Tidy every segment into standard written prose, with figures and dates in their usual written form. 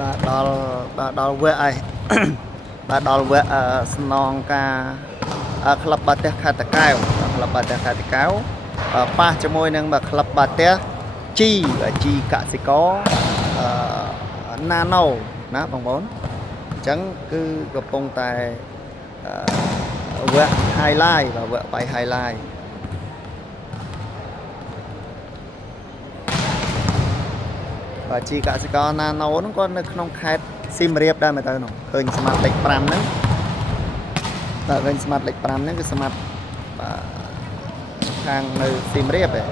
ដល់វគ្គឯបាទដល់វគ្គស្នងការក្លឹបបាល់ទះខេត្តតាកែវក្លឹបបាល់ទះខេត្តតាកែវប៉ះជាមួយនឹងក្លឹបបាល់ទះជីកសិករណាណូណាបងប្អូនអញ្ចឹងគឺកំពុងតែវគ្គ highlight បាទវគ្គបាយ highlight បាទជីកសិករណាណូហ្នឹងក៏នៅក្នុងខេត្តសៀមរាបដែរមើលទៅនោះឃើញស្មាតលេខ5ហ្នឹងបាទឃើញស្មាតលេខ5ហ្នឹងគឺស្មាតខាងនៅសៀមរាបឯង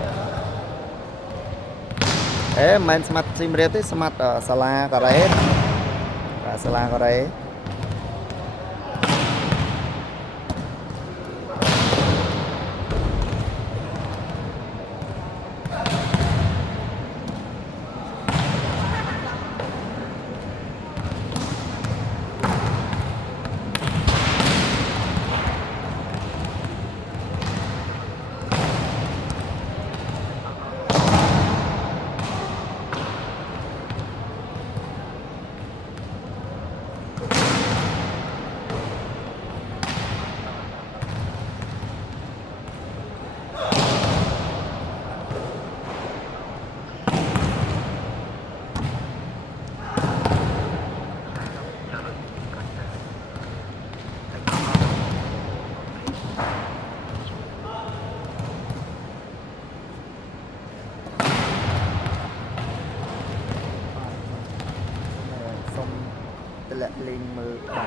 មិនមែនស្មាតសៀមរាបទេស្មាតសាលាកូរ៉េបាទសាលាកូរ៉េសូមតម្លាក់លេងមើលបាទ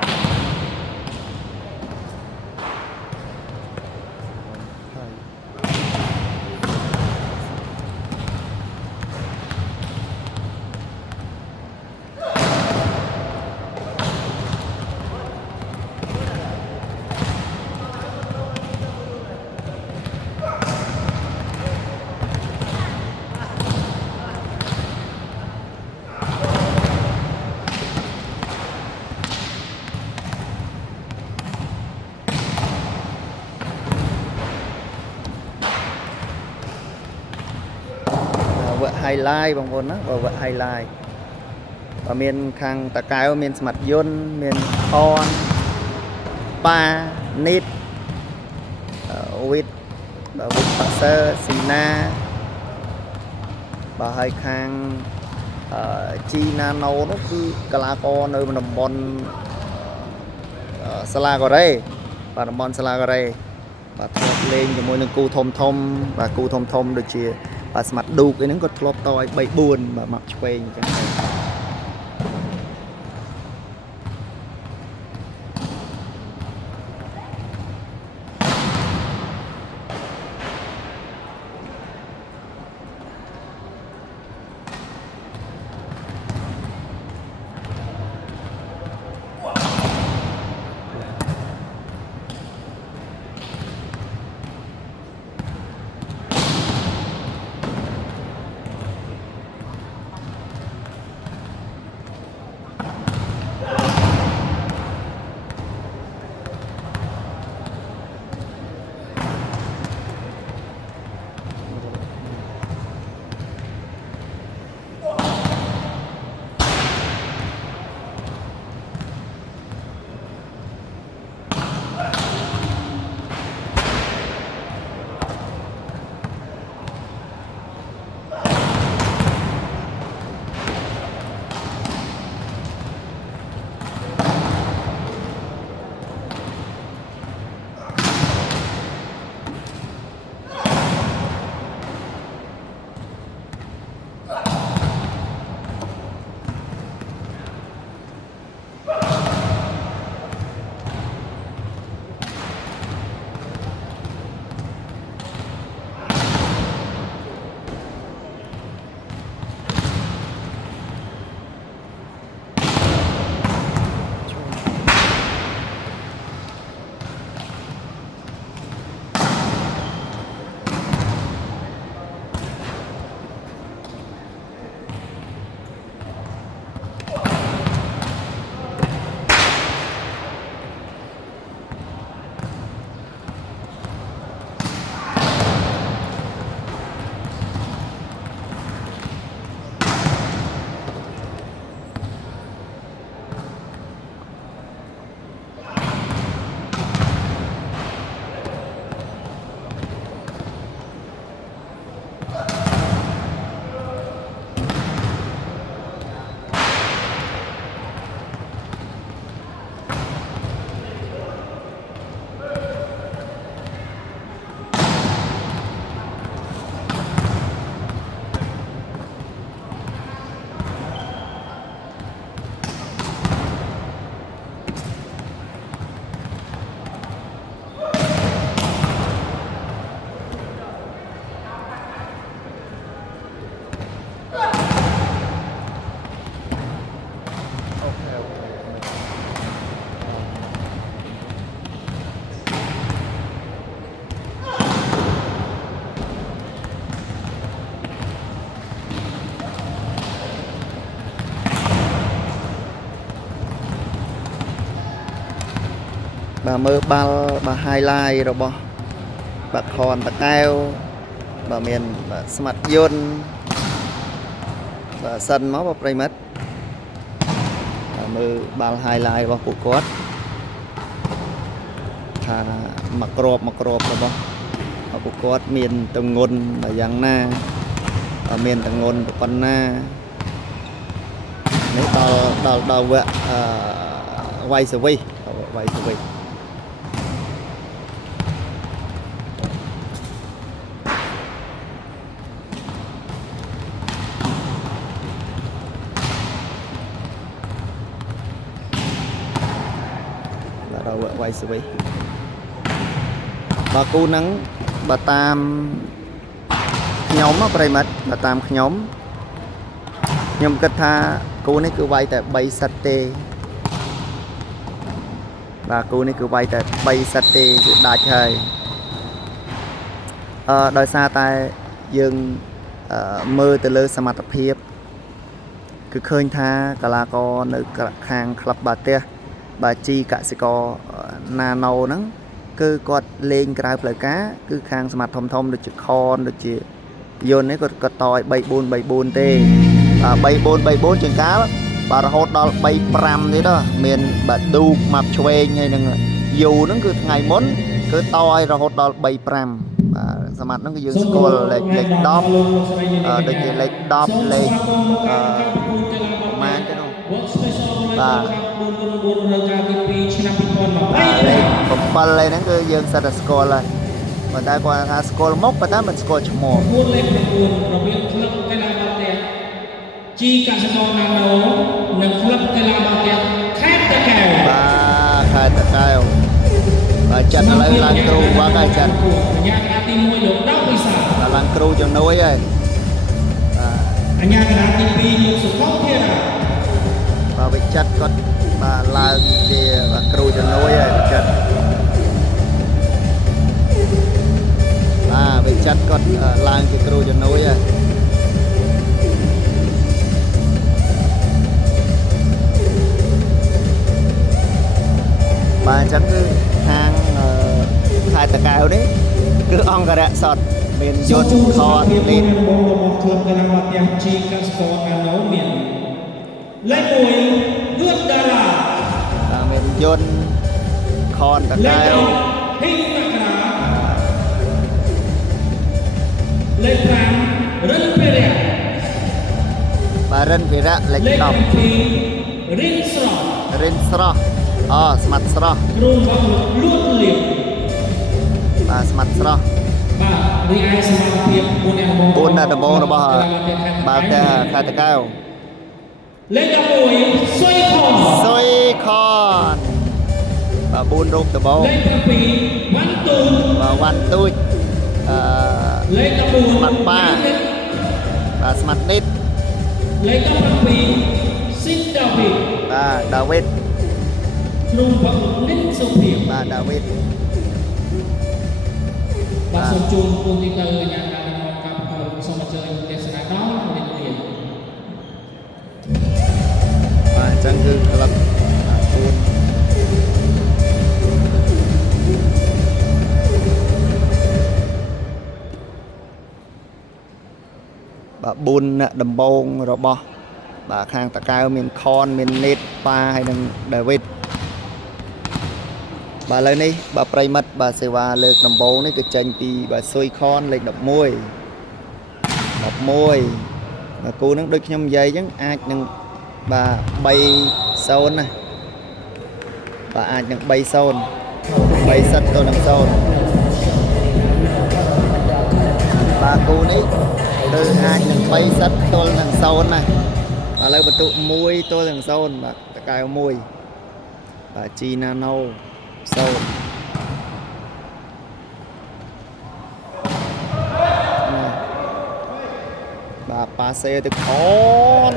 វគ្គ highlight បងប្អូនណាវគ្គ highlight បើមានខាងតាកែវមានស្មាត់យន្តមានខនប៉ានីតវិតប៉ាសឺស៊ីណាបើហើយខាងជីណាណូនោះគឺកីឡាករនៅតំបន់សាលាកូរ៉េបាទតំបន់សាលាកូរ៉េបាទធ្លាប់លេងជាមួយនឹងគូធំបាទគូធំដូចជាបាទស្មាត់ឌូកអីហ្នឹងគាត់ធ្លាប់តឲ្យ3 4បាទមកឆ្វេងអញ្ចឹង bà mơ bao bà highlight rồi bó bà còn bà cao bà miền bà smart zone bà sân máu bà play mất bà mơ bao highlight bà phụ quát thà mặc rộp rồi bó bà phụ quát miền tầng ngôn bà giang na bà miền tầng ngôn bà con na nếu đào vợ quay sở vi quay sở vi đào vợ quay sở vi bà cô nắng bà tam nhóm á phải mất bà tam nhóm nhưng kết tha cô này cứ vay tại bay sắt tê và cô này cứ vay tại bay sắt tê đại thời đòi xa tại dương mơ từ lơ sa mặt tập hiệp cứ khơi tha cả là có nữ hàng club bà tê bà chi cả sẽ có nà nâu nắng cứ có lên cái lời cá cứ khang sa mặt thông được chữ con được chữ vô này có tỏi bay bồn tê bay bồn trên cá bà hốt đó bay pram thế đó miền bà đu mập chuê ngay nè dù nó cứ ngày món cứ tỏi rồi hốt đó bay pram sa mặt nó cứ dương school lệch đop được chỉ lệch đop lệch mà cái đó bà bấm bal lên nó cứ dương sa được school lại mà tại qua school mốc mà ta mình school chụp mồ chi cả con nào nâng club cái là bao tiền khai tạ kèo và chặt lại làng cừu qua cái chặt là làng cừu cho nuôi ấy và bị chặt con và làng kia và cừu cho nuôi ấy chặt bị chặt con làng kia cừu cho nuôi ấy bà chẳng cứ hàng khai tạ cao đấy cứ ong cả rạ sọt miền dồn kho lên miền dồn kho tạ cao bà rân phía rạ lệch đọc rin sro smart sro bà smart sro bốn là đầm bông đó bà khai tạ cao xoay con bà bốn rộp đầm bông bà văn tui smart ba bà smart nít bà David bà David bà sông chun cùng đi tới nhà đang cặp sông mặt trời để sẽ đó để tiền bà chẳng cứ club bà bún đầm bông rồi bò bà khang tạ cao miền con miền nết pa hay đừng David bà lên đi bà play mất bà sẽ vào lượt đầm bông này cứ tranh thì bà xôi con lên đập môi mà cô nó đôi nhom dây chứ ai đừng bà bay sâu này bà ai đừng bay sâu bay sắt tôi nằm sâu bà cô này từ ai đừng bay sắt tôi nằm sâu này bà lấy một tụ môi tôi nằm sâu bà cài môi bà chi na nâu sâu bà passe từ con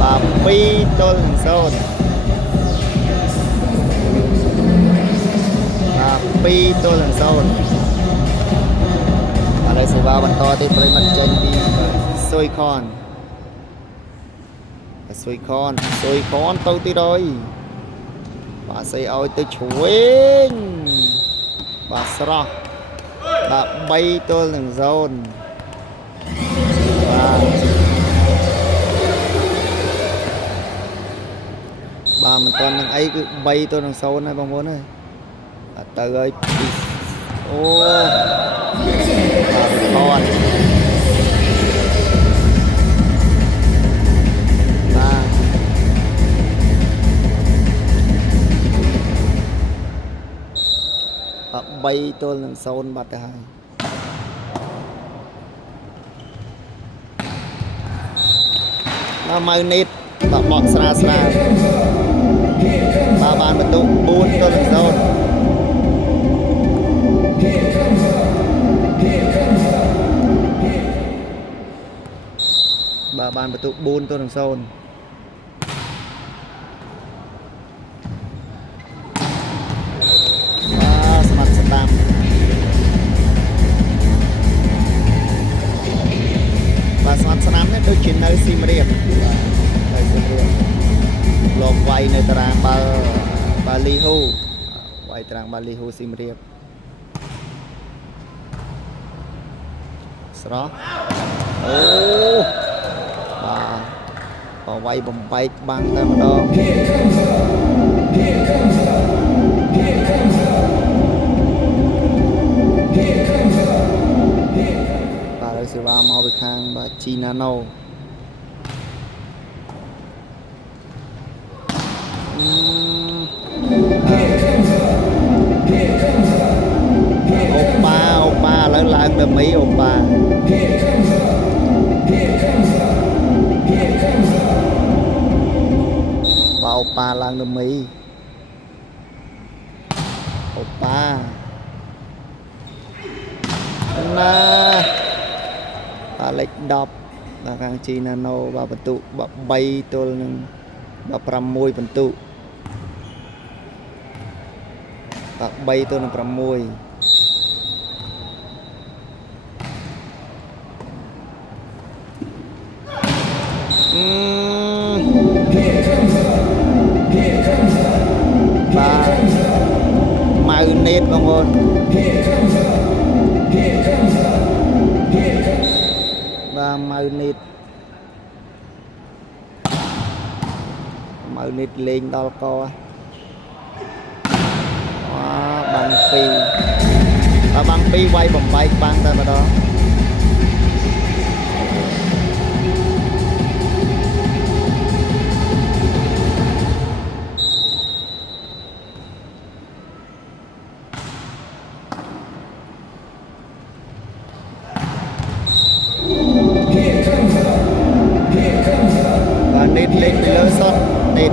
bà pi tôi làm sao bà pi tôi làm sao bà đây sẽ vào bàn to thì phải mặt chân đi xôi con tôi tí rồi bà xây ôi tới chuối bà sro bà bay tôi lần zone bà mình toàn thằng ấy cứ bay tôi đằng sau này bóng muốn ơi tới ơi ô bà bay tôi lần sau bật hai nó mau nít bà bọt xa xa bà bàn bật tụ 4 tôi lần sau bà bàn bật tụ 4 tôi lần sau và sẵn sẵn này tôi chuyển nơi Sim Reap lột quay nơi trang bà Li Hu quay trang bà Li Hu Sim Reap đó ô bà quay bầm bay băng ta mà đó sẽ vào màu bịch hàng và chi nano oppa lớnឡើងដល់mấy oppa và oppaឡើងដល់mấy oppa na lệch đọc và càng chi nano vàបន្ទុប3ទល់នឹង16បន្ទុ3ទល់នឹង6បាទម៉ៅនេតបងប្អូនvà màu nít lên đo co bằng phi và bằng phi quay bầm bay băng ra mà đó nít lên bị lỡ sót nít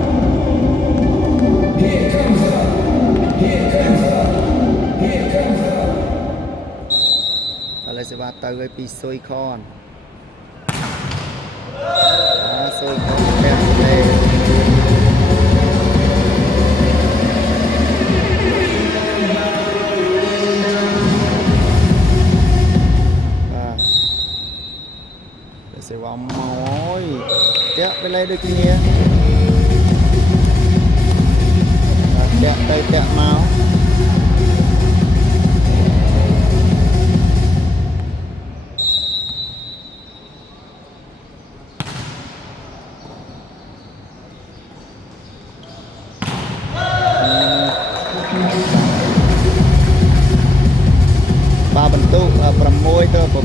lại sẽ bắt tay với pi xôi con xôi con đẹp này sẽ vào mỏi đẹp bên đây được kia đẹp tay đẹp máu baបន្ទុក6ទៅ9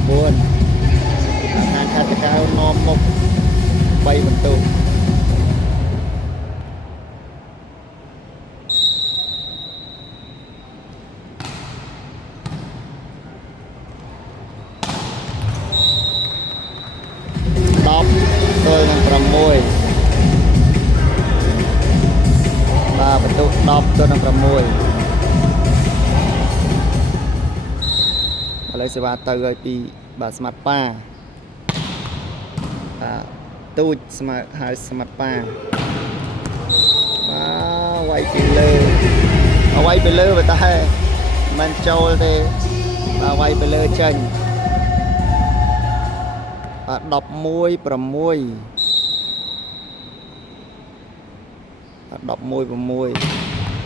ខាងខាតកៅនាំមុខ3បន្ទុក10ទល់នឹង6បាទបន្ទុក10ទល់នឹង6ឥឡូវសេវាទៅឲ្យពីបាទស្មាត់ប៉ាទូចស្មើហើយស្មាត់ប៉ាវាយពីលើវាយពីលើបើតែមិនចូលទេបាទវាយពីលើចេញ11 6 11 6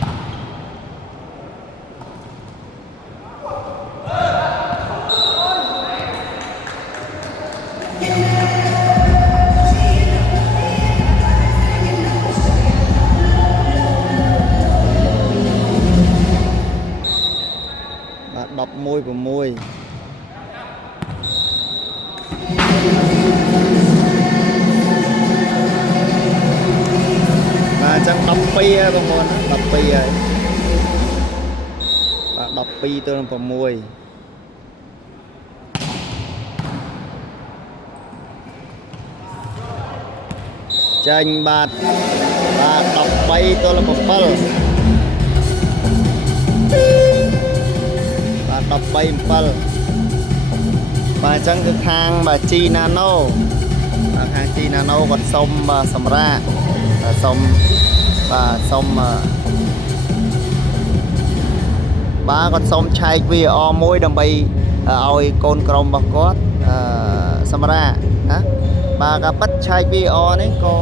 ហើយបងប្អូន12ហើយបាទ12ទល់នឹង6ចាញ់បាទ13ទល់នឹង7បាទ13 7បាទអញ្ចឹងគឺខាងបាទ G Nano ខាង G Nano គាត់សុំសម្រាប់សុំបាទសុំបាទគាត់សុំឆែក VR មួយដើម្បីឲ្យកូនក្រុមរបស់គាត់សម្រាប់ណាបាទក៏ប៉ិតឆែក VR នេះក៏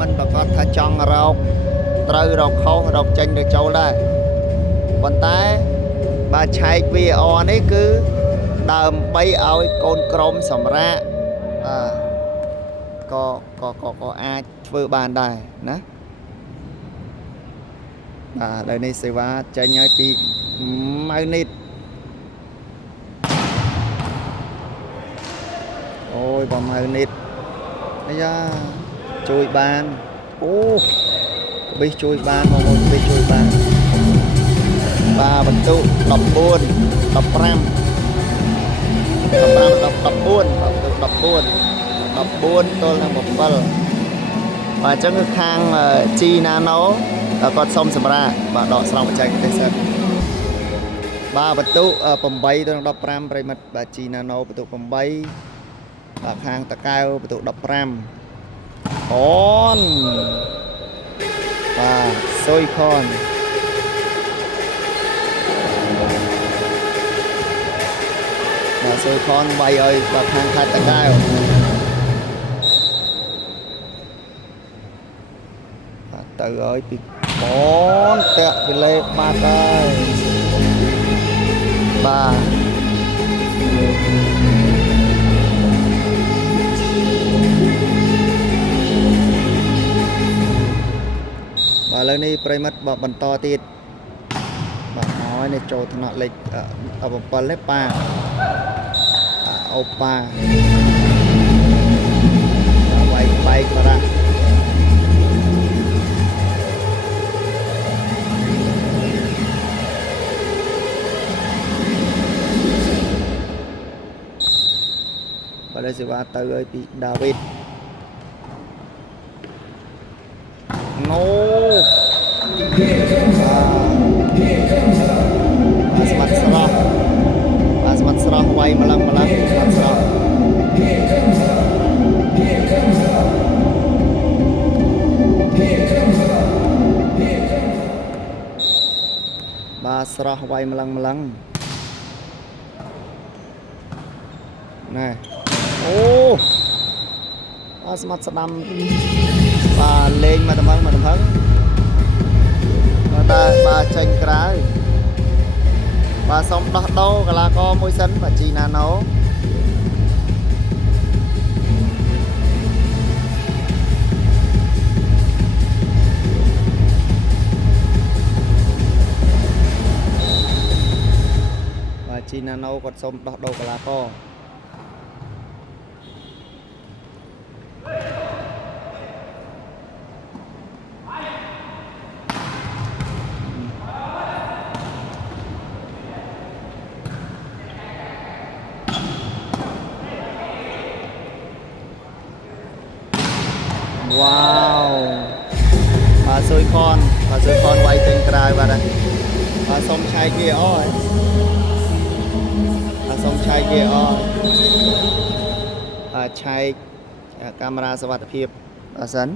មិនប្រកាសថាចង់រកត្រូវរកខុសរកចេញឬចូលដែរប៉ុន្តែបាទឆែក VR នេះគឺដើម្បីឲ្យកូនក្រុមសម្រាប់ក៏អាចធ្វើបានដែរណាបាទឥឡូវនេះសេវាចេញឲ្យពីម៉ៅនេះអូយបងម៉ៅនេះអាយ៉ាជួយបានអូក្បិសជួយបានបងប្អូនក្បិសជួយបានបាទបន្ទុក14 15 14បន្ទុក14ទល់នឹង7បាទអញ្ចឹងគឺខាង G Nano គាត់សុំសម្រាប់បាទដកស្រង់បច្ចេកទេសសិនបាទបន្ទុក8ទល់នឹង15ប្រិមិត្តបាទ G Nano បន្ទុក8បាទខាងតកែវបន្ទុក15អូនបាទសុយខនបាទសុយខនវាយឲ្យបាទខាងខេត្តតកែវបាទទៅឲ្យពីអូនតាក់ពីលេបាត់ហើយបាទបាទឥឡូវនេះប្រិមិត្តបាទបន្តទៀតបាទហើយនេះចូលថ្នាក់លេខ17នេះប៉ាអូប៉ាវាយបែកបារ៉ាបាទលើសេវាទៅឲ្យពីដាវីតណូបាទស្មាត់ស្រស់បាទស្មាត់ស្រស់វាយម្លឹងស្មាត់ស្រស់បាទស្រស់វាយម្លឹងណែអូស្មាត់ស្ដាំបាទលេងមកដំណឹងបាទតែបាទចេញក្រៅបាទសុំដោះដូរកីឡាករមួយសិនបាទ G Nano បាទ G Nano គាត់សុំដោះដូរកីឡាករវ៉ាវបាទសុយខនវាយចេញក្រៅបាទបាទសុំឆែកវាអស់បាទសុំឆែកវាអស់ឆែកកាមេរ៉ាសុវត្ថិភាពបាទសិន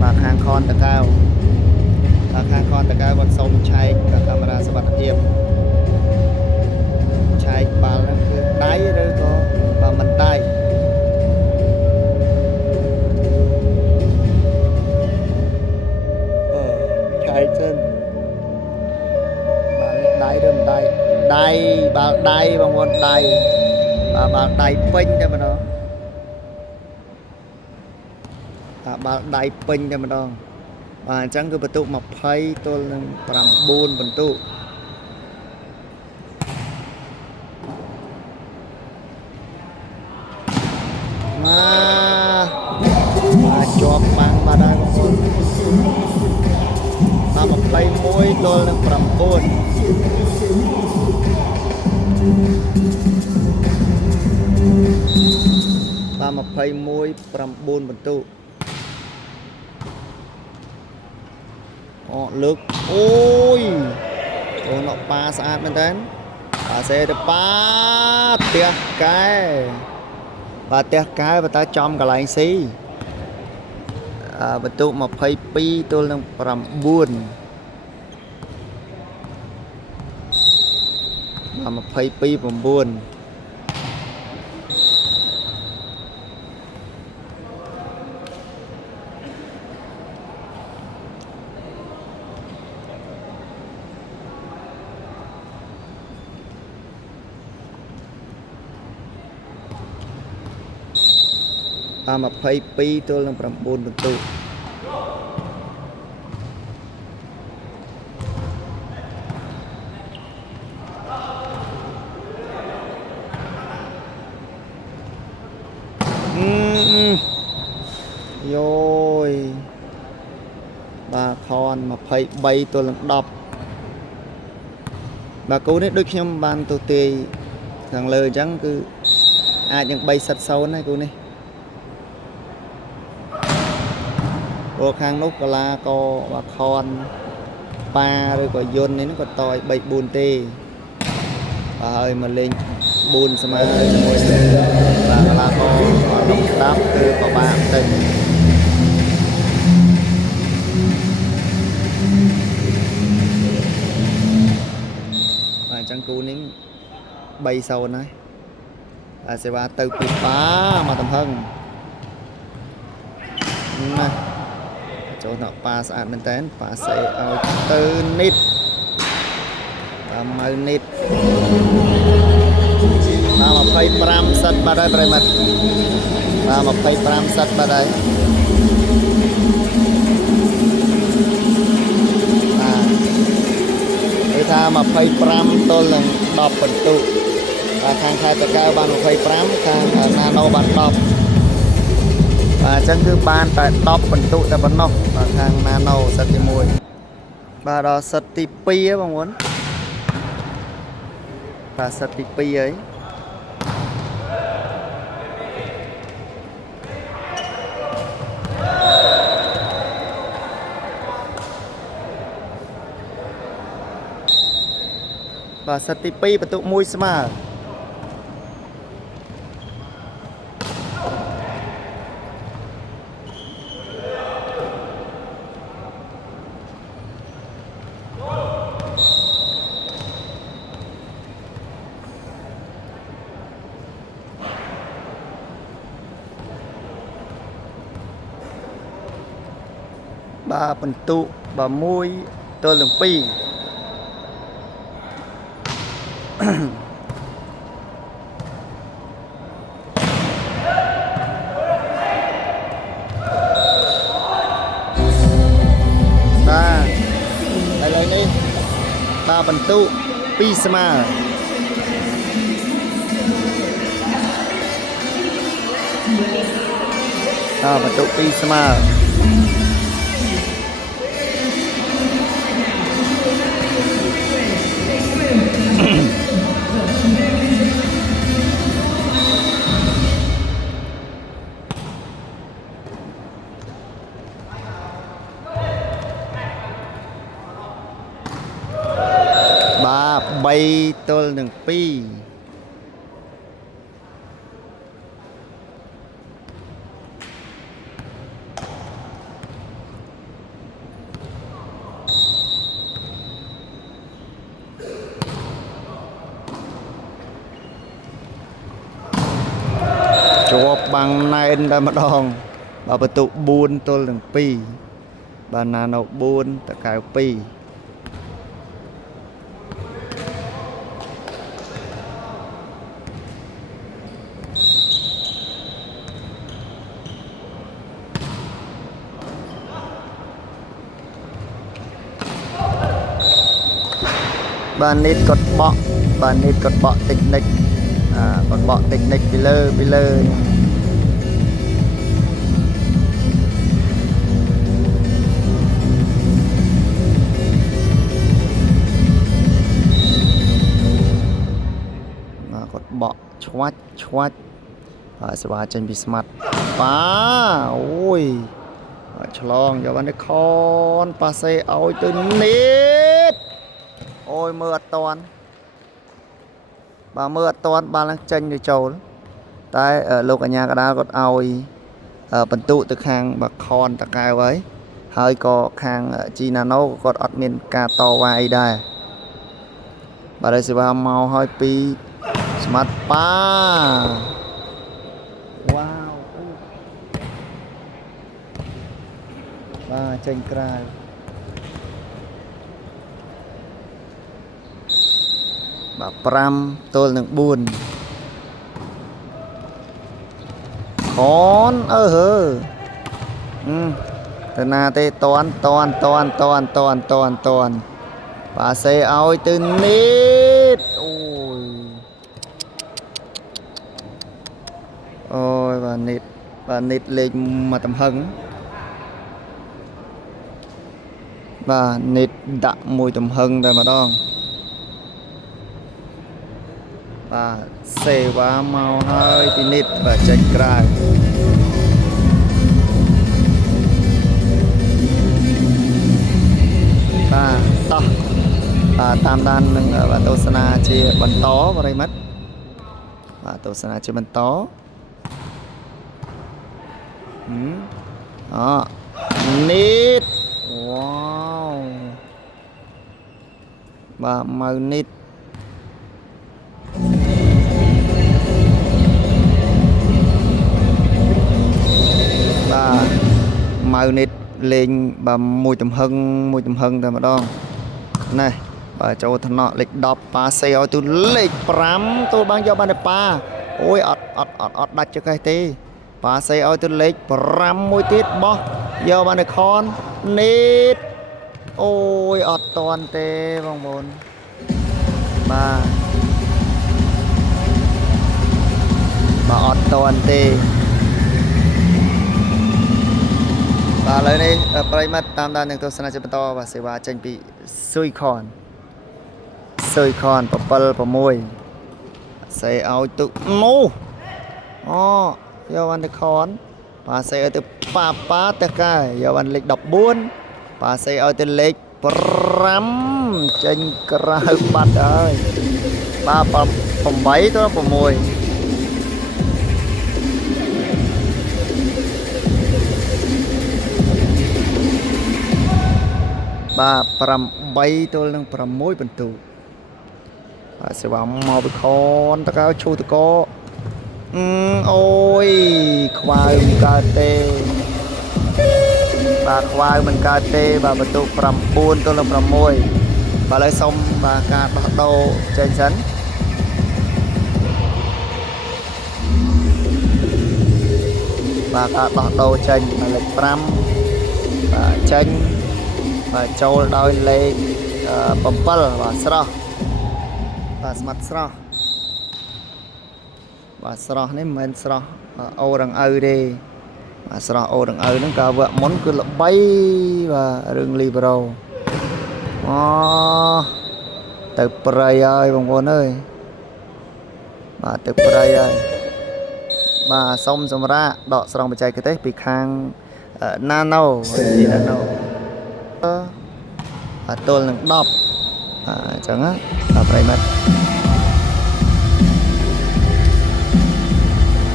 បាទខាងខនតកៅបាទខាងខនតកៅគាត់សុំឆែកកាមេរ៉ាសុវត្ថិភាពឆែកបាល់ហ្នឹងគឺដៃឬក៏បាទមិនដៃឆែកសិនបាទនេះដៃឬមិនដៃដៃបាល់ដៃបងប្អូនដៃបាទបាល់ដៃពេញតែម្ដងបាល់ដៃពេញតែម្ដងបាទអញ្ចឹងគឺបន្ទុក20ទល់នឹង9បន្ទុកបាទជាប់ ដែរបងប្អូនតាម21ទល់នឹង9តាម21 9បន្ទុកអូលើកអូយអូនក់ប៉ាស្អាតមែនតើអាសេទៅប៉ាផ្ទះកែបាទផ្ទះកែបើតើចំកន្លែងស៊ីបន្ទុក22ទល់នឹង9បាទ22 9តាម22ទល់នឹង9បន្ទុកយោយបាទខន23ទល់នឹង10បាទគូនេះដូចខ្ញុំបានទូទាយខាងលើអញ្ចឹងគឺអាចនឹង3សិត0ហើយគូនេះព្រោះខាងនោះកលាក៏បាទខនប៉ាឬក៏យន្តនេះក៏តឲ្យ3 4ទេបាទហើយមកលេង4ស្មើជាមួយបាទកលាក៏ដល់ស្ដាប់គឺក៏បានទៅបាទអញ្ចឹងគូនេះ3-0ហើយអាសេវាទៅពីប៉ាមកតំហឹងណាចូលណក់ប៉ាស្អាតមែនតើប៉ាសេឲ្យទៅនិតតាមម៉ៅនិតតាម25សិតបាត់ហើយប្រិមិត្តតាម25សិតបាត់ហើយគេថា25ទល់នឹង10បន្ទុកបាទខាងខេត្តតាកែវបាន25ខាងណាណូបាន10បាទអញ្ចឹងគឺបានតែ10បន្ទុកតែប៉ុណ្ណោះបាទខាងណាណូសិតទី1បាទដល់សិតទី2ហ៎បងប្អូនបាទសិតទី2ហើយបាទសិតទី2បន្ទុក1ស្មើបាទបន្ទុកបាទ1ទល់នឹង2បាទឥឡូវនេះបាទបន្ទុក2ស្មើបន្ទុក2ស្មើបាទ3ទល់នឹង2ជាប់បាំងណែនតែម្ដងបាទបន្ទុក4ទល់នឹង2បាទណាណូ4តកៅ2បាទនេះគាត់បក់បាទនេះគាត់បក់តិចនិចគាត់បក់តិចនិចពីលើ chót chót sẽ vào trên bị smart ba ôi chlong giờ bạn đi con passe ôi từ nít ôi mưa toàn bà mưa toàn ba lăng chân người trầu tại ở lúc ở nhà cả đá còn ôi bẩn tụ từ hàng bà con ta cài với hơi có hàng chi là nó còn admin ca to vai đây bà đây sẽ vào màu hơi pi smart pa wow và tranh cài bà pram tôi là buồn con hơ từ na tê toàn bà xe ôi từ nít ôi bà nít lên mà tầm hứng bà nít đậm mùi tầm hứng rồi mà đong bà xe quá mau hơi thì nít và chạy cài bà tam đan và tô sana chia bắn tó vào đây mất và tô sana chia bắn tó đó nít wow bà màu nít bà màu nít lên bà mùi tầm hưng rồi mà đong này bà cho thằng nọ lịch đọc pa xe ôi tôi lịch pram tôi bán cho bạn pa ôi ọt đặt cho cái tí pa xe ôi tôi lịch pram mùi tiết bó do bạn con nít ôi ọt toàn tê vòng bốn bà ọt toàn tê bà lấy đi bây mất tam đàn những tôi sẽ cho to và sẽ vào tranh bị xui con bà môi sẽ áo tự nô do bạn được con bà sẽ từ pa tất cả do bạn lịch đọc buôn bà sẽ ở từ lịch pram tranh ra bắt ơi ba phẩm bấy tôi bà môi bà pram bay tôi đang pram môi bên tù bà sẽ vào màu với con ta cao chu tôi có ôi khoai cà tê bà khoai mình cà tê bà bên tù pram buôn tôi là pram môi bà lấy xong bà cà bắt đầu trên sân bà cà bắt đầu trên bà lấy pram bà trên và châu đôi lên bấm pal và sra và smart sra và sra này mình sra ô đằng ơi đi và sra ô đằng ơi nó cả vợ món cứ là bay và rừng libero từ pray ơi bông bồn ơi và từ pray ơi và xong ra đọ sra một chạy cái tết bị khang nano gì nano tôi là đọc chẳng á phải mất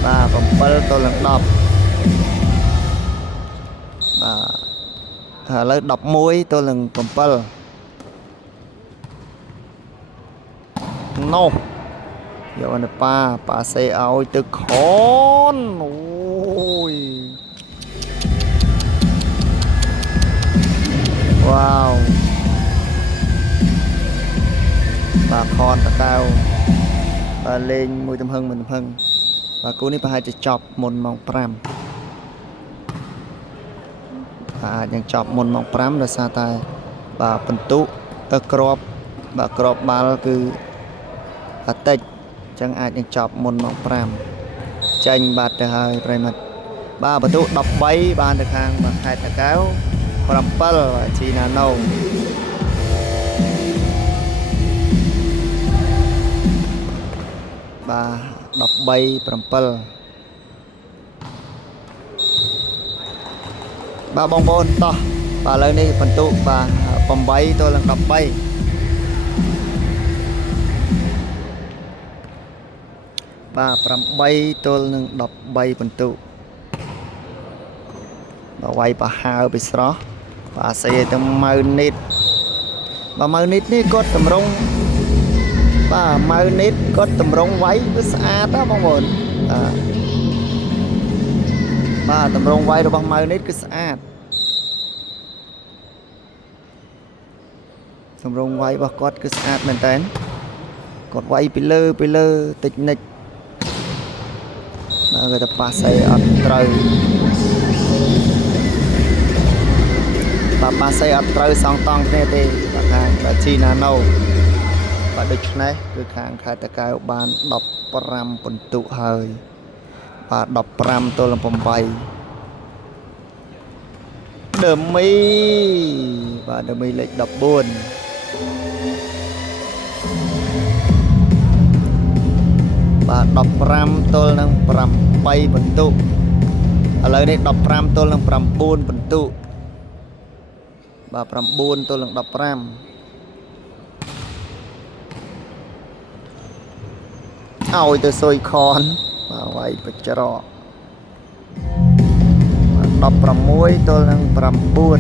và còn phải tôi là đọc và lấy đọc môi tôi là còn phải no giờ anh pa xe áo từ con ôi wow bà con ta cao và lên mùi tầm hưng mình tầm hưng và cô này bà hai chọc một mong pram vàยัง chọc một mong pram là sao ta và phần tụ crop và crop ba cứ tịch chẳng aiยัง chọc một mong pram tranh bát từ hai rồi mặt ba phần tụ đọc bay ban được hàng và hai ta cáo Perampal Cina nâu bà bà bong bồn to bà lời này phần tụ bà bầm bay tôi là đập bay bà bầm bay tôi là đập bay phần tụ bà quay bà hào bị sọ bà xây tầm màu nít bà màu nít ní có tầm rong bà màu nít có tầm rong váy với xa đó bong bồn bà tầm rong váy rồi bằng màu nít cứ xa tầm rong váy bà có cứ xa mình tên còn váy bị lơ tịch nịch người ta bà xây ở trời bà xây ở trời song tông thế thì bà khang bà chi nà nâu bà địch này cứ khang khai ta cao bàn đọc pram phần tụ hơi bà đọc pram tôi làm bầm bay đờm mi bà đờm mi lệch đọc buồn bà đọc pram tôi làm pram bay phần tụ ở lời đây đọc pram tôi làm pram buồn phần tụ bà pram buồn tôi làm đọc pram ôi tôi xôi con bà quay bà chả rõ đọc pram muối tôi làm pram buồn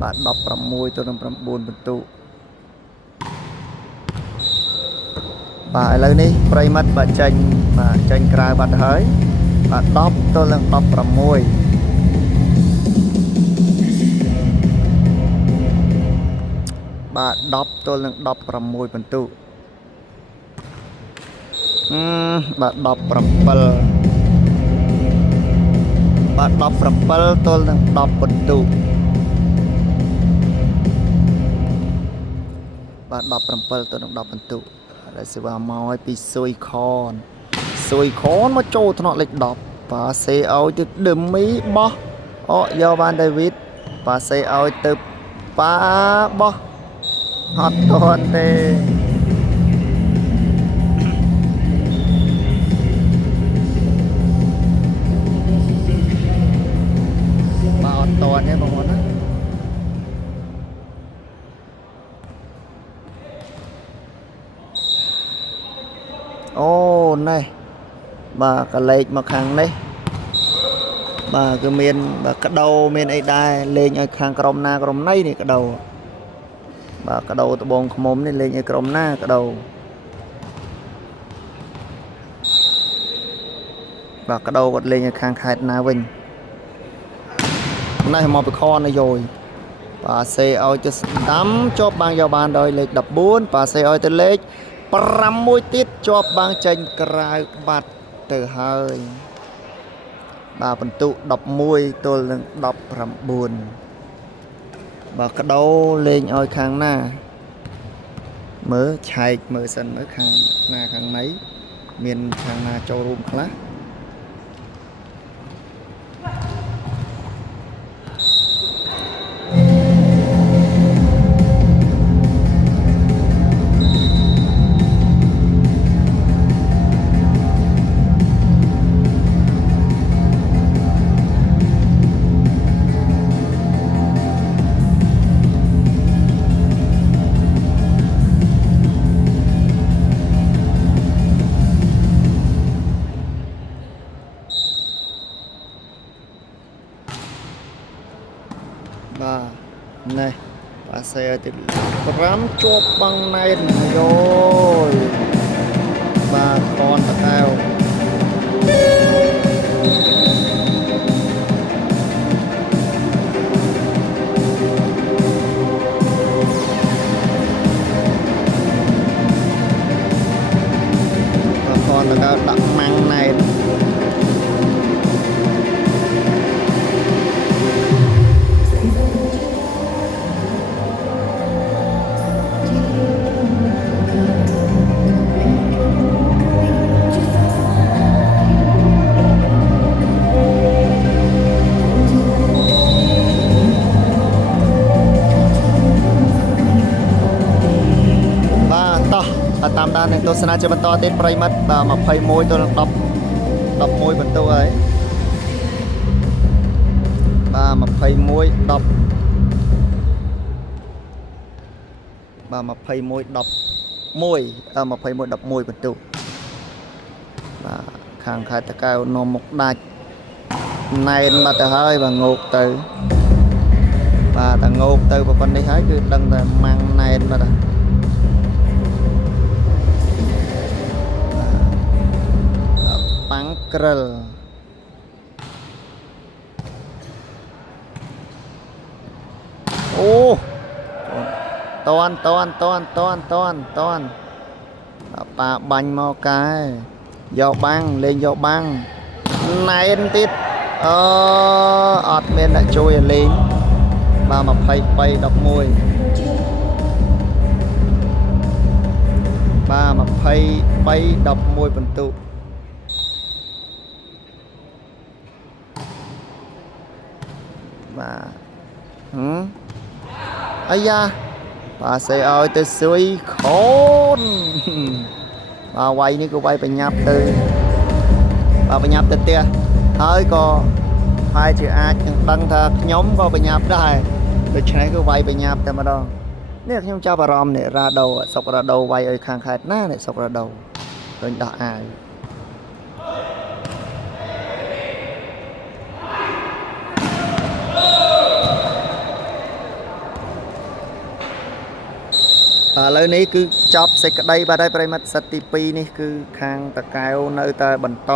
bà đọc pram muối tôi làm pram buồn phần tụ bà lời này pray mất bà chanh cài bà hơi bà đọc tôi làm đọc pram muối bà đọc tôi lần đọc pram muối phần tụ bà đọc pram pel bà đọc pram pel tôi lần đọc phần tụ bà đọc pram pel tôi lần đọc phần tụ là sự bà mỏi bị xôi khôn mà trâu thọ lịch đọc bà xe ôi từ đừng mỹ bó do ban David bà xe ôi từ bà bó hot toàn tê bà hot toàn nhé bà muốn á ô này bà cả lệch mà khang đấy bà cứ miền bà cái đầu miền ấy đai lên ở khang crom na crom này này cái đầu bà cái đầu tụi bông không mồm này lên ở crom na cái đầu bà cái đầu còn lên ở khang khai na vinh này mà bị con này rồi bà xe ơi cho đắm cho bang giao ban đôi lệch đập 4 bà xe ơi tới lệch pram muối tiết cho bang tranh cài bạt từ hơi bà phần tụ đọc muối tôi là đọc pram buồn bà cái đầu lên ơi khang na mới chạy mới sân mới khang na khang mấy miền khang na cho rùm khá bà này bà xe thì rám chộp bằng này rồi bà con thật nào bà con thật nào đặng măng này តាមដាននឹងទស្សនាជាបន្តទៀតប្រិមិត្តបាទ21ទល់នឹង10 11បន្ទូហើយបាទ21 10បាទ21 11 បន្ទូបាទខាងខេត្តតាកែវនាំមុខដាច់ណែនបាត់ទៅហើយបាទងោកទៅបាទតែងោកទៅប៉ុណ្្នេះហើយគឺដឹងតែម៉ាំងណែនបាត់ហើយប៉ាំងក្រិលអូតន់ប៉ាបាញ់មកកែយកបាំងលេងយកបាំងណែនទៀតអត់មានអ្នកជួយឲ្យលេងបាទ23 11បាទ23 11បន្ទុកបាទអាយ៉ាបាទសេឲ្យទៅស៊ុយខូនបាទវាយនេះក៏វាយបញ្ញាប់ទៅបាទបញ្ញាប់ទៅផ្ទះហើយក៏ហើយជាអាចនឹងដឹងថាខ្ញុំក៏បញ្ញាប់ដែរដូច្នេះគឺវាយបញ្ញាប់តែម្ដងនេះខ្ញុំចាប់អារម្មណ៍នេះរ៉ាដូសុករ៉ាដូវាយឲ្យខាងខេត្តណានេះសុករ៉ាដូឃើញដោះអាវឥឡូវនេះគឺចប់សេចក្តីបាទហើយប្រិមិត្តសិតទី2នេះគឺខាងតាកែវនៅតែបន្ត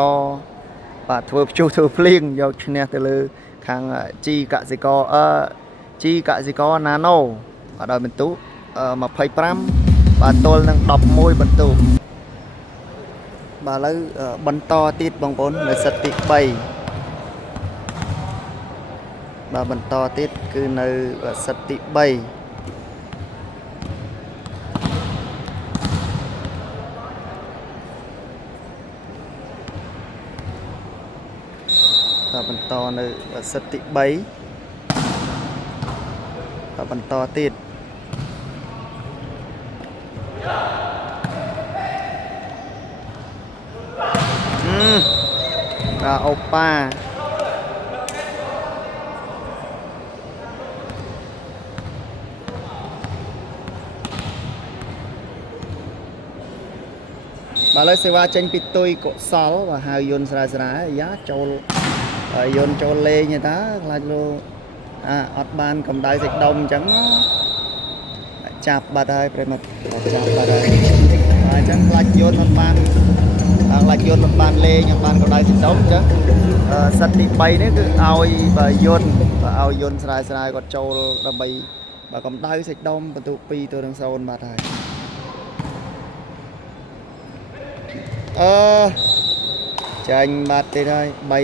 បាទធ្វើព្យុះធ្វើភ្លៀងយកឈ្នះទៅលើខាងជីកសិករជីកសិករណាណូបាទដោយបន្ទុក25បាទទល់នឹង11បន្ទុកបាទឥឡូវបន្តទៀតបងប្អូននៅសិតទី3បាទបន្តទៀតគឺនៅសិតទី3បន្តនៅសិតទី3បន្តទៀតអូប៉ាបាទលើសេវាចេញពីទុយកុសលបាទហៅយន្តស្រាយយ៉ាចូលយន្តចូលលេងទេតាខ្លាចលោអត់បានកម្ដៅសាច់ដុំអញ្ចឹងចាប់បាត់ហើយប្រិមិត្តចាប់បាត់ហើយអញ្ចឹងខ្លាចយន្តមិនបានខ្លាចយន្តមិនបានលេងមិនបានកម្ដៅសាច់ដុំអញ្ចឹងសិតទី3នេះគឺឲ្យបើយន្តឲ្យយន្តស្រាយគាត់ចូលដើម្បីបើកម្ដៅសាច់ដុំបន្ទុក2ទៅនឹង0បាត់ហើយចាញ់បាត់ទៀតហើយ3-0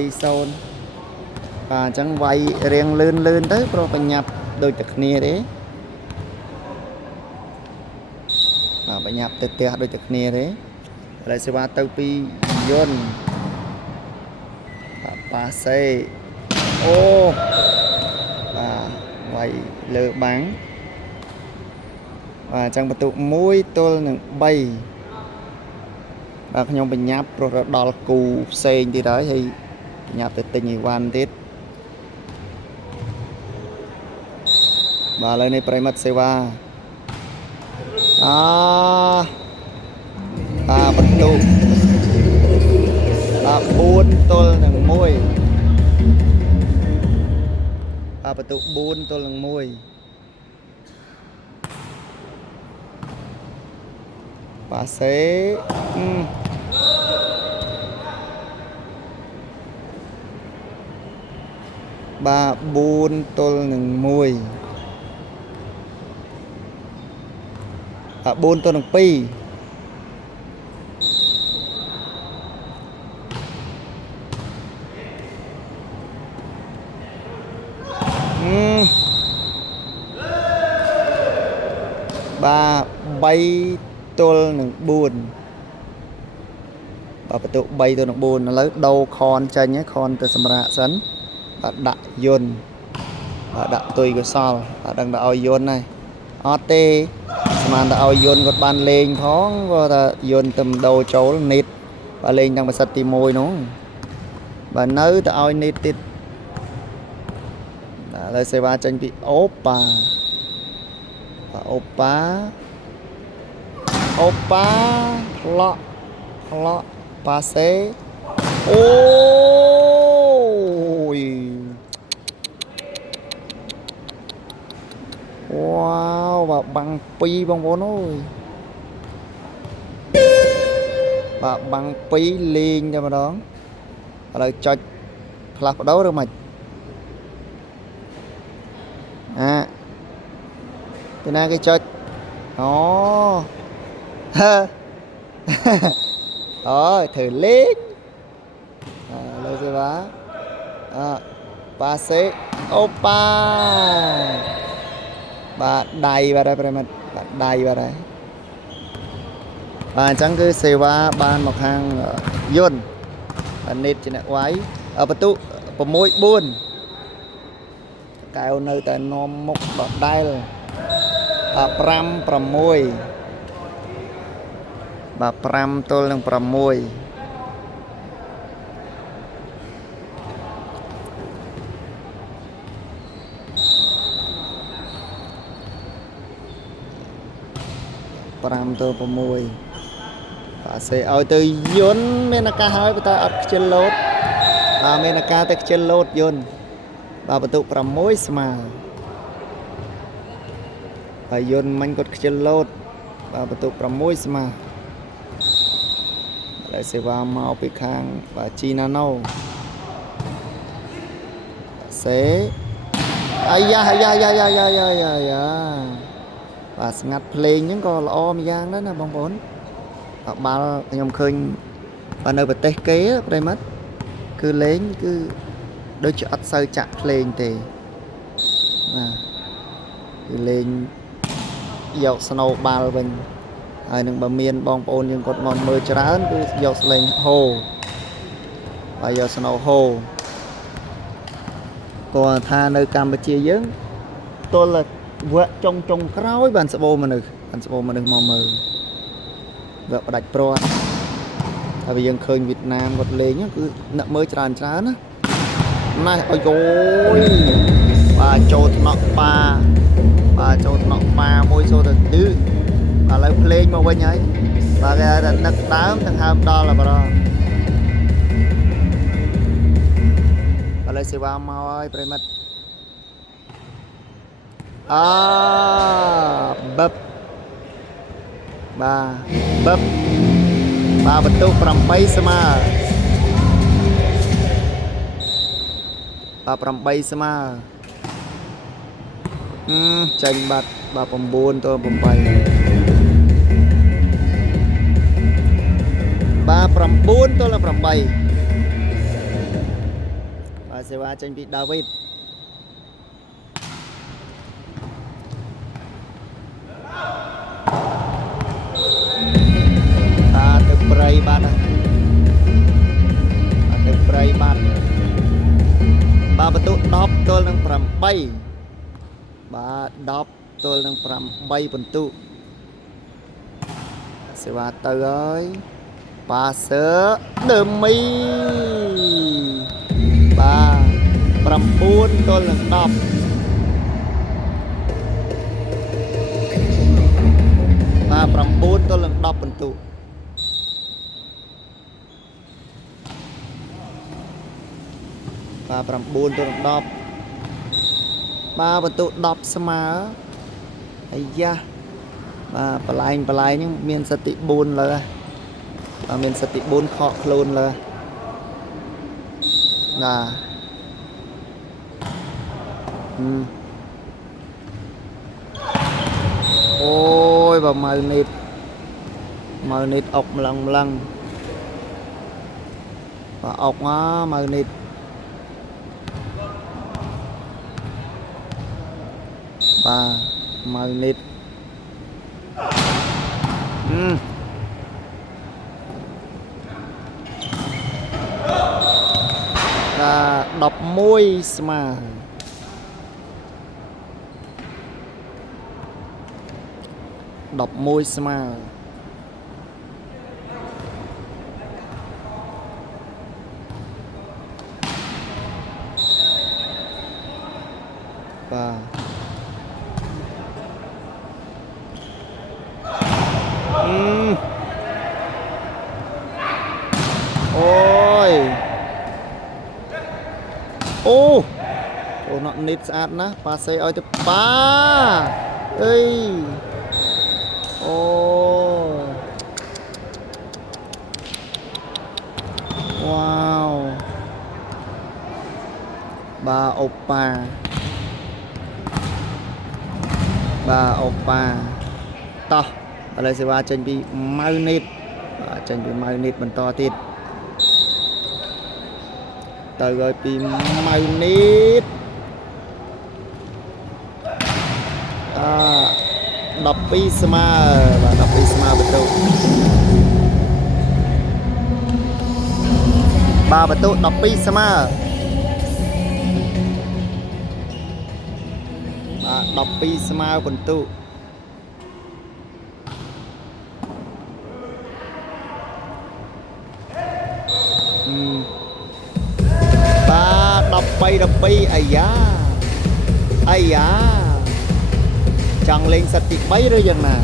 បាទអញ្ចឹងវាយរៀងលឿនទៅព្រោះបញ្ញាប់ដូចតែគ្នាទេបាទបញ្ញាប់ទៅផ្ទះដូចតែគ្នាទេឥឡូវសេវាទៅពីយន្តបាទប៉ាសេអូបាទវាយលើបាំងបាទអញ្ចឹងបន្ទុក1ទល់នឹង3បាទខ្ញុំបញ្ញាប់ព្រោះដល់គូផ្សេងទៀតហើយបញ្ញាប់ទៅទិញអីវ៉ាន់ទៀតបាទឥឡូវនេះប្រិមិត្តសេវាបាទបន្ទុកបាទ4ទល់នឹង1បាទបន្ទុក4ទល់នឹង1បាទសេបាទ4ទល់នឹង1បាទ4ទល់នឹង2បាទ3ទល់នឹង4បាទបន្ទុក3ទល់នឹង4ឥឡូវដូរខនចេញខនទៅសម្រាប់សិនបាទដាក់យន្តបាទដាក់ទុយកសលបាទដឹងតែឲ្យយន្តហើយអត់ទេស្ mà ta ao yun còn ban lên thoáng và ta yun tầm đầu chỗ nít và lên đang mà sạch tìm môi nó và nơi ta ao nít tít lời xe ba tranh bị oppa và oppa lọ pa xe ôi wow và bằng pi bông bố ơi và bằng pi liền cho mà đó là cho clap ở đâu đâu mà thế nào cái chơi đó thử lên lời gì bá ba xế oppa bà đầy vào đây bà đầy vào đây bà chẳng cứ xe qua ban một hàng yun bà nít trên này quái ở bà tụ bà môi buôn cái nơi tại nôm mốc bà đai rồi bà môi bà pram tôi đang pram môi pram tôi pram môi bà sẽ ở từ yun men ca hơi bà ta ập chân lốt men ca tới chân lốt yun bà tụ pram môi mà yun mình có chân lốt bà tụ pram môi mà lại sẽ vào màu bị khang và chi nano sẽ và ngặt play những con om giang đó là bóng bốn ba nhom khơi và nơi bật tê kế đây mất cứ lấy cứ đôi chỗ sơ chặt lên thì lên dọc snow ball bên ai nâng bà miên bong ôn nhưng còn mòn mơ trán cứ dọc lên hồ và dọc snow hồ còn tha nơi Campuchia dưới tôi là vợ trong khói bàn sabo mà được màu mờ vợ đạch pro tại vì dân khơi Việt Nam một lên nhá cứ nợ mới tràn á này ôi dồi bà châu nọ ba môi xô thật đứ bà lấy lên mà bên ấy bà cái nấc đám thằng ham đo là bà đó bà lấy xe ba mau ơi phải mất bập ba bật tụ pram bay sama bà pram bay sama tranh bát bà pom buôn tôi pom bay bà pram buôn tôi là pram bay bà sẽ qua tranh bị David ta được bray bát được bray bát bà bật tụ đop tôi là pram bay bà đọc tôi đang pram bay bẩn tụ sẽ vào tới ơi bà sớ đơm mi bà pram buôn tôi là đọc bà pram buôn tôi là đọc bẩn tụ bà pram buôn tôi là đọc ba bật tụ đọc sama ấy da ba palai nhưng miền sạch tị buôn là miền sạch tị buôn khó luôn là ôi bà mờ nịt ọc lần và ọc á mờ nịt ba mờ nịt và đọc môi mà 11ស្មើបាទអូយអូអូណត់នេះស្អាតណាស់ប៉ាសេឲ្យទៅប៉ាអីអូវ៉ាវបាអូប៉ាបាទអូប៉ាតោះឥឡូវសេវាចេញពីម៉ៅនីតបាទចេញពីម៉ៅនីតបន្តទៀតទៅឲ្យពីម៉ៅនីត12ស្មើបាទ12ស្មើបន្ទូបាទបន្ទូ12ស្មើបាទ12ស្មើបន្ទូបាទ13អាយ៉ាចង់លេងសិតទី3ឬយ៉ាងណា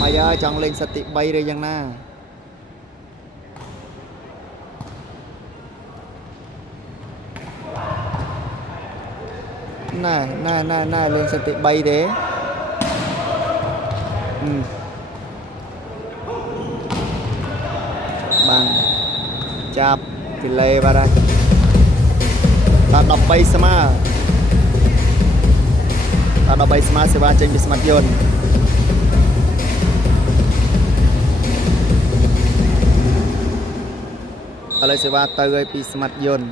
មកយ៉ាចង់លេងសិតទី3ឬយ៉ាងណាណែលេងសិតទី3ទេបានចាប់គីឡេបាទហើយដល់13ស្មើដល់13ស្មើសេវាចេញពីស្មាត់យន្តឥឡូវសេវាទៅឲ្យពីស្មាត់យន្ត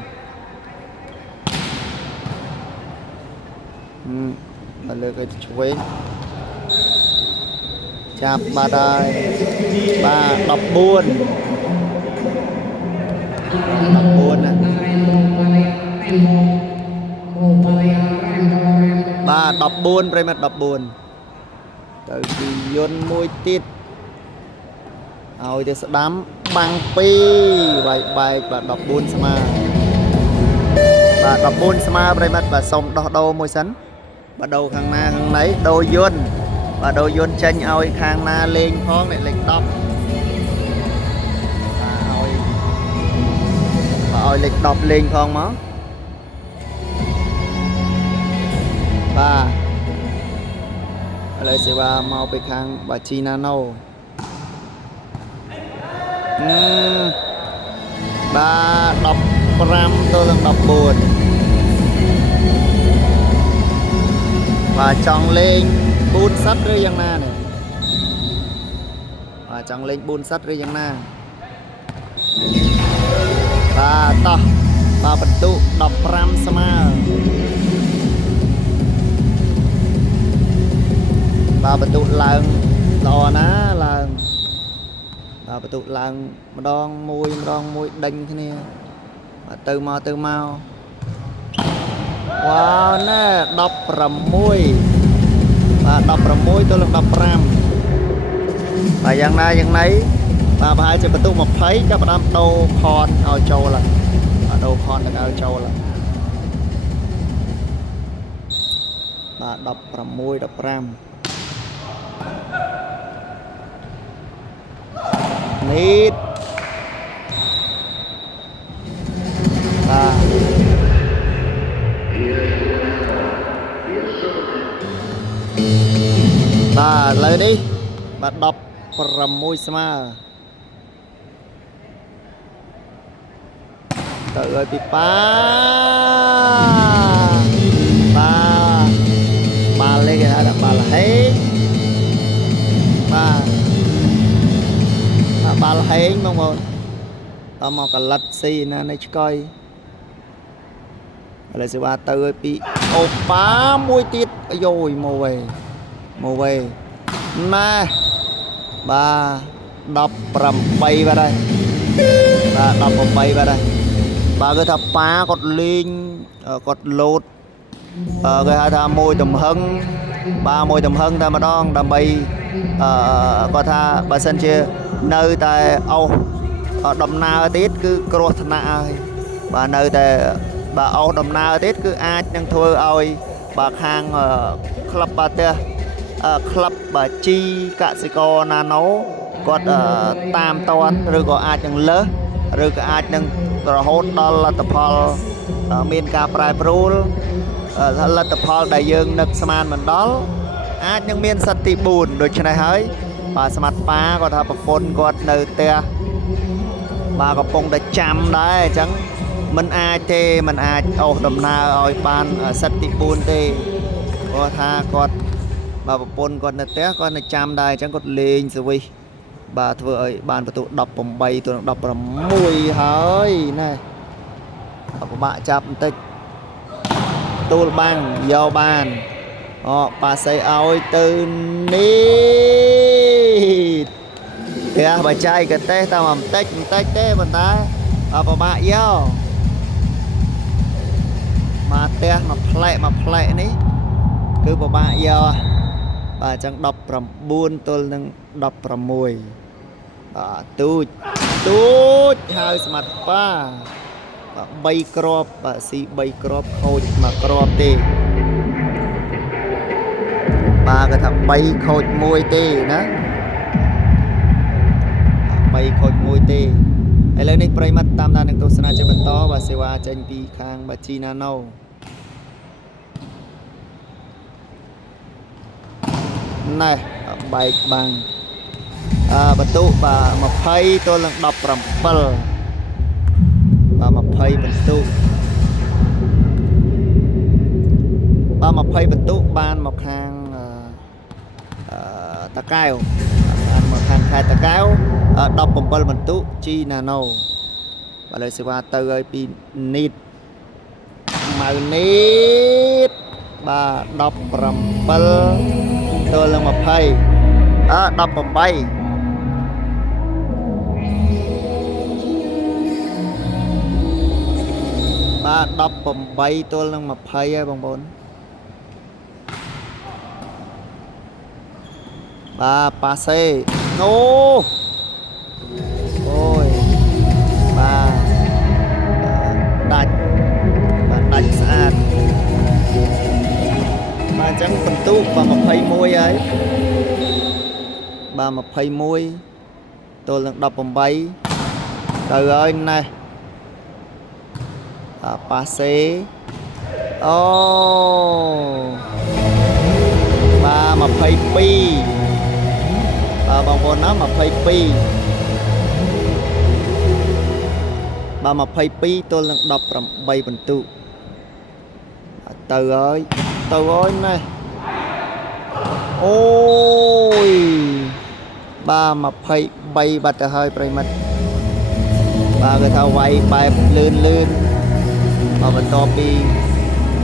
មកលើកឲ្យឆ្វេងចាប់បាទហើយបាទ14ណាបាទ14ប្រិមិត្ត14ទៅពីយន្តមួយទៀតឲ្យទៅស្ដាំបាំង2បែកបាទ14ស្មើបាទ14ស្មើប្រិមិត្តបាទសុំដោះដូរមួយសិនបាទដូរខាងណាខាងណីដូរយន្តបាទដូរយន្តចេញឲ្យខាងណាលេងផងអ្នកលេខ10បាទឲ្យលេខ10លេងផងមកបាទឥឡូវសេវាមកពីខាងបាជីណាណូបាទ15ទៅដល់14បាទចង់លេង4សិតឬយ៉ាងណានេះបាទចង់លេង4សិតឬយ៉ាងណាបាទតោះបាទបន្ទុ15ស្មើបាទបន្ទុឡើងល្អណាឡើងបាទបន្ទុឡើងម្ដងមួយដេញគ្នាបាទទៅមកវ៉ាវណែ16បាទ16ទៅ15បាទយ៉ាងណាយ៉ាងណីបាទប្រហែលជាបន្ទុ20ចាប់ផ្ដើមដូរខនឲ្យចូលហើយបាទដូរខនទៅឲ្យចូលហើយបាទ16 15នេះបាទបាទឥឡូវនេះបាទ16ស្មើទៅឲ្យពីប៉ាបាទលេខគេហៅថាបាល់ហេងបាទបាល់ហេងបងប្អូនតមកកលិតស៊ីណានៃឆ្កយឥឡូវសេវាទៅឲ្យពីអូប៉ាមួយទៀតអាយយមកវេណែបាទ18បាទហើយបាទ18បាទហើយបាទគឺថាប៉ាគាត់លេងគាត់លោត គេហៅថាមួយទំហឹងបាទមួយទំហឹងតែម្ដងដើម្បីគាត់ថាបើសិនជានៅតែអោសដំណើរទៀតគឺគ្រោះថ្នាក់ហើយបាទនៅតែបើអោសដំណើរទៀតគឺអាចនឹងធ្វើឲ្យបាទខាងក្លឹបបាល់ទះក្លឹបបាទជីកសិករណាណូគាត់តាមតាន់ឬក៏អាចនឹងលើសឬក៏អាចនឹងរហូតដល់លទ្ធផលមានការប្រែប្រួលលទ្ធផលដែលយើងនឹកស្មានមិនដល់អាចនឹងមានសិទ្ធិទី4ដូច្នេះហើយបាទស្មាត់ប៉ាគាត់ថាប្រពន្ធគាត់នៅផ្ទះបាទកំពុងតែចាំដែរអញ្ចឹងមិនអាចទេមិនអាចអូសដំណើរឲ្យបានសិទ្ធិទី4ទេគាត់ថាគាត់បាទប្រពន្ធគាត់នៅផ្ទះគាត់នៅចាំដែរអញ្ចឹងគាត់លេងសវិសបាទធ្វើឲ្យបានបន្ទុ18ទល់នឹង16ហើយណែពិបាកចាប់បន្តិចទូលបាំងយកបានប៉ាសៃឲ្យទៅនេះផ្ទះបច្ច័យកទេសតែបន្តិចទេប៉ុន្តែពិបាកយកមកផ្ទះមកផ្លែកនេះគឺពិបាកយកបាទអញ្ចឹង19ទល់នឹង16បាទទូចហើយស្មាត់ប៉ា3គ្រាប់បាទស៊ី3គ្រាប់ខូច1គ្រាប់ទេបាទគាត់ថា3ខូច1ទេណា3ខូច1ទេឥឡូវនេះប្រិមត្តតាមដាននឹងទស្សនាជាបន្តបាទសេវាចេញពីខាងបាជីណាណូណែបែកបាំងបន្ទុបាទ20ទល់នឹង17បាទ20បន្ទុបាទ20បន្ទុបានមកខាងតាកែវបានមកខាងខេត្តតាកែវ17បន្ទុជីណាណូបាទលើសេវាទៅឲ្យពីនីតម៉ៅនីតបាទ17ទល់នឹង2018បាទ18ទល់នឹង20ហើយបងប្អូនបាទប៉ាសេអូយបាទដាច់ស្អាតបាទអញ្ចឹងបន្ទុកបាទ21ហើយបាទ21ទល់នឹង18ទៅហើយណែប៉ាសេអូបាទ22បាទបងប្អូនណា22បាទ22ទល់នឹង18បន្ទុកទៅហើយណែអូយបាទ23បាត់ទៅហើយប្រិមិត្តបាទគេថាវាយបែបលឿនបាទបន្ទាប់ពី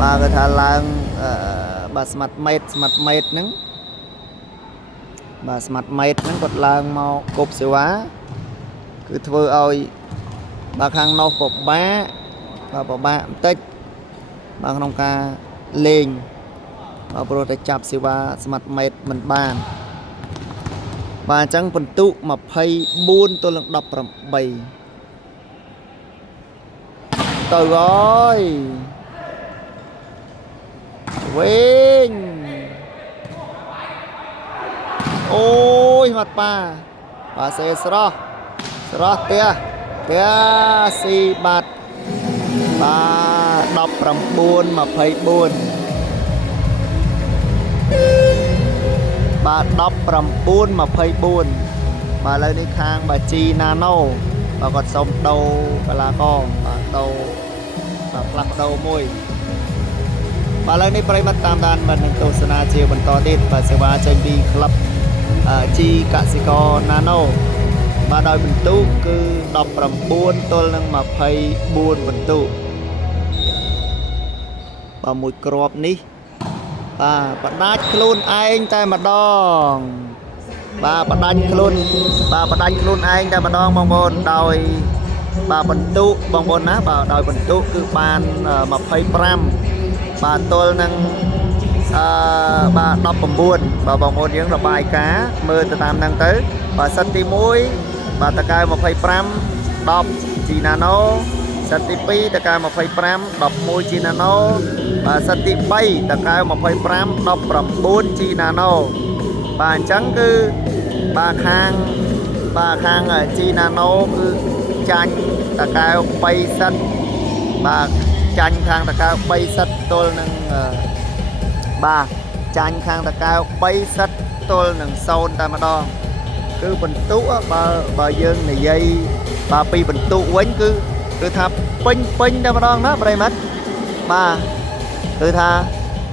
បាទគេថាឡើងបាទស្មាត់ម៉េតហ្នឹងបាទស្មាត់ម៉េតហ្នឹងគាត់ឡើងមកគប់សេវាគឺធ្វើឲ្យបាទខាងនោះពិបាកបន្តិចបាទក្នុងការលេងបាទព្រោះតែចាប់សេវាស្មាត់ម៉េតមិនបានបាទអញ្ចឹងបន្ទុក24ទល់នឹង18ទៅហើយវិញអូយមាត់ប៉ាសេស្រស់ផ្ទះស៊ីបាត់បាទ19 24បាទ19 24បាទឥឡូវនេះខាងបាជីណាណូបាទគាត់សុំដូរកីឡាករបាទដូរផ្លាស់ប្ដូរមួយបាទឥឡូវនេះប្រិមត្តតាមដានមិននឹងទស្សនាជាបន្តទៀតបាទសេវាចេញពីក្លឹបជីកសិករណាណូបាទដោយបន្ទុកគឺ19ទល់នឹង24បន្ទុកបាទមួយគ្រាប់នេះបាទបដាច់ខ្លួនឯងតែម្ដងបាទបដាច់ខ្លួនឯងតែម្ដងបងប្អូនដោយបាទបន្ទុកបងប្អូនណាបាទដោយបន្ទុកគឺបាន25 បាទទល់នឹងបាទ19បាទបងប្អូនយើងរបាយការណ៍មើលទៅតាមហ្នឹងទៅបាទសិតទី1បាទតកែវ25 10 G Nano សិតទី2តកែវ25 11 G Nano បាទសិតទី3តកែវ25 19 G Nano បាទអញ្ចឹងគឺបាទខាងG Nano គឺចាញ់តកែវ3សិតបាទចាញ់ខាងតកែវ3សិតទល់នឹងបាទចាញ់ខាងតកែវ3សិតទល់នឹង0តែម្ដងគឺបន្ទុកបើយើងនិយាយបាទពីបន្ទុកវិញគឺថាពេញតែម្ដងណាប្រិមិត្តបាទគឺថា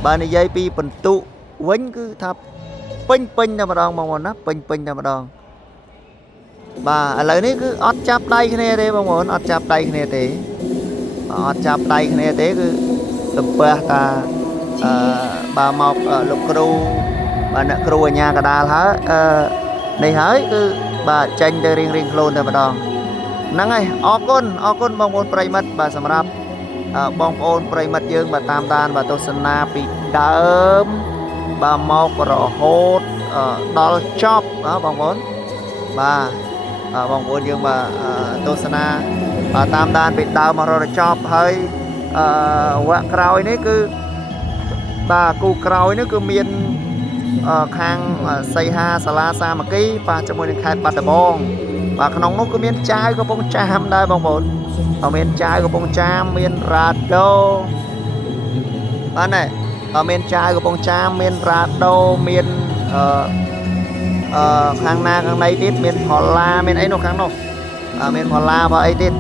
បើនិយាយពីបន្ទុកវិញគឺថាពេញតែម្ដងបងប្អូនណាពេញតែម្ដងបាទឥឡូវនេះគឺអត់ចាប់ដៃគ្នាទេបងប្អូនអត់ចាប់ដៃគ្នាទេអត់ចាប់ដៃគ្នាទេគឺសំពះតាបាទមកលោកគ្រូបាទអ្នកគ្រូអាជ្ញាកដាលហើយនេះហើយគឺបាទចេញទៅរៀងខ្លួនតែម្ដងហ្នឹងហើយអរគុណបងប្អូនប្រិមិត្តបាទសម្រាប់បងប្អូនប្រិមិត្តយើងបាទតាមដានបាទទស្សនាពីដើមបាទមករហូតដល់ចប់បងប្អូនបាទបងប្អូនយើងបាទទស្សនាបាទតាមដានពីដើមមករហូតដល់ចប់ហើយវគ្គក្រោយនេះគឺបាទគូក្រោយនេះគឺមានខាងសីហាសាលាសាមគ្គីបាទជាមួយនឹងខេត្តបាត់ដំបងបាទក្នុងនោះគឺមានចាវកំពង់ចាមដែរបងប្អូនមានចាវកំពង់ចាមមានរ៉ាដូបាទណែមានចាវកំពង់ចាមមានរ៉ាដូមានខាងណាខាងណីទៀតមានផល្លាមានអីនោះខាងនោះមានផល្លាបើអីទៀត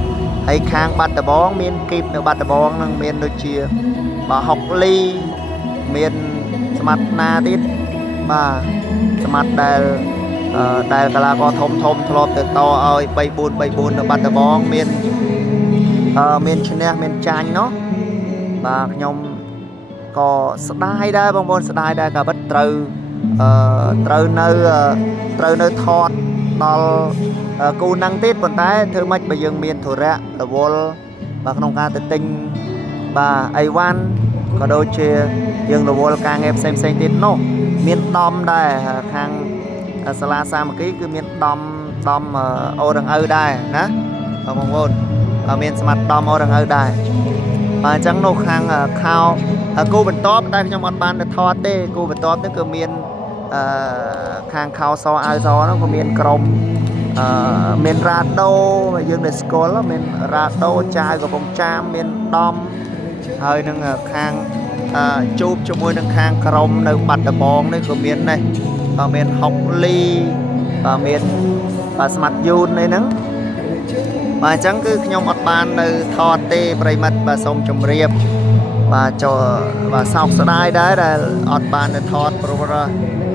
ហើយខាងបាត់ដំបងមានគីបនៅបាត់ដំបងនឹងមានដូចជាបាទហុកលីមានស្មាត់ណាទៀតបាទស្មាត់ដែលកីឡាករធំធ្លាប់ទៅតឲ្យ3-4 នៅបាត់ដំបងមានឈ្នះមានចាញ់เนาะបាទខ្ញុំក៏ស្ដាយដែរបងប្អូនស្ដាយដែរក៏បិទត្រូវនៅថតដល់គូនឹងទៀតប៉ុន្តែធ្វើម៉េចបើយើងមានធុរៈរវល់បាទក្នុងការទៅទិញបាទអីវ៉ាន់ក៏ដូចជាយើងរវល់ការងារផ្សេងទៀតនោះមានដំដែរខាងសាលាសាមគ្គីគឺមានដំអូរងឪដែរណាបងប្អូនមានស្មាត់ដំអូរងឪដែរបាទអញ្ចឹងនោះខាងខោគូបន្ទាប់តែខ្ញុំអត់បានទៅថតទេគូបន្ទាប់នេះគឺមានខាងខោសអាវសនោះក៏មានក្រុមមានរ៉ាដូយើងដែលស្គាល់មានរ៉ាដូចាវកំពង់ចាមមានដំហើយនឹងខាងជួបជាមួយនឹងខាងក្រុមនៅបាត់ដំបងនេះក៏មានដែរមានហុកលីមានស្មាត់យូននេះហ្នឹងបាទអញ្ចឹងគឺខ្ញុំអត់បាននៅថតទេប្រិមិត្តបាទសូមជម្រាបបាទបាទសោកស្ដាយដែរដែលអត់បាននៅថតព្រោះ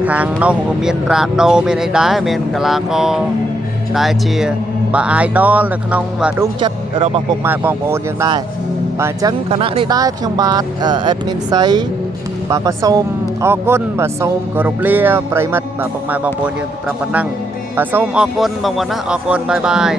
ខាងនោះក៏មានរ៉ាដូមានអីដែរមានកីឡាករដែលជាបាទ idol នៅក្នុងបាទដួងចិត្តរបស់ពុកម៉ែបងប្អូនយើងដែរបាទអញ្ចឹងគណៈនេះដែរខ្ញុំបាទ admin សីបាទក៏សូមអរគុណបាទសូមគោរពលាប្រិមិត្តបាទពុកម៉ែបងប្អូនយើងត្រឹមប៉ុណ្ណឹងបាទសូមអរគុណបងប្អូនណាអរគុណបាយ